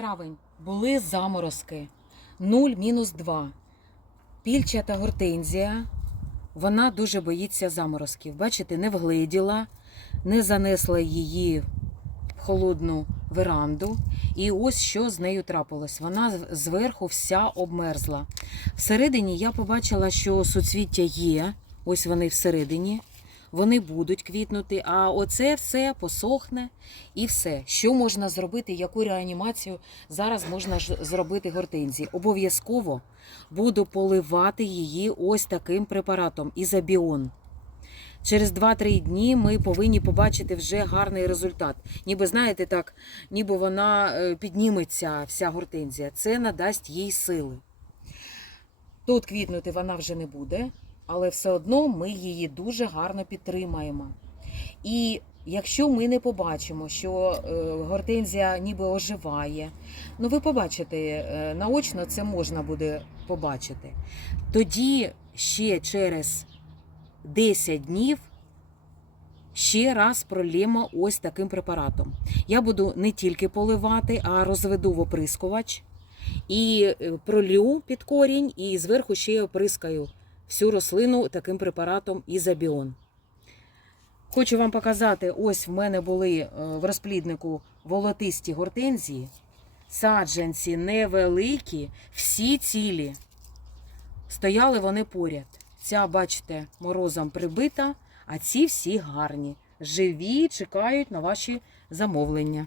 травень були заморозки 0 мінус 2. Пільчата гортензія. Вона дуже боїться заморозків. Бачите, не вгледіла, не занесла її в холодну веранду. І ось що з нею трапилось. Вона зверху вся обмерзла. Всередині я побачила, що суцвіття є. Ось вони всередині. Вони будуть квітнути, а оце все посохне і все. Що можна зробити, яку реанімацію зараз можна зробити гортензії? Обов'язково буду поливати її ось таким препаратом ізобіон. Через 2-3 дні ми повинні побачити вже гарний результат. Ніби знаєте, так, ніби вона е, підніметься, вся гортензія. Це надасть їй сили. Тут квітнути вона вже не буде, але все одно ми її дуже гарно підтримаємо. І якщо ми не побачимо, що е, гортензія ніби оживає, ну ви побачите е, наочно, це можна буде побачити. Тоді ще через 10 днів ще раз пролємо ось таким препаратом. Я буду не тільки поливати, а розведу в оприскувач і е, пролю під корінь, і зверху ще оприскаю всю рослину таким препаратом ізобіон. Хочу вам показати, ось в мене були е, в розпліднику волотисті гортензії, саджанці невеликі, всі цілі. Стояли вони поряд. Ця, бачите, морозом прибита, а ці всі гарні, живі, чекають на ваші замовлення.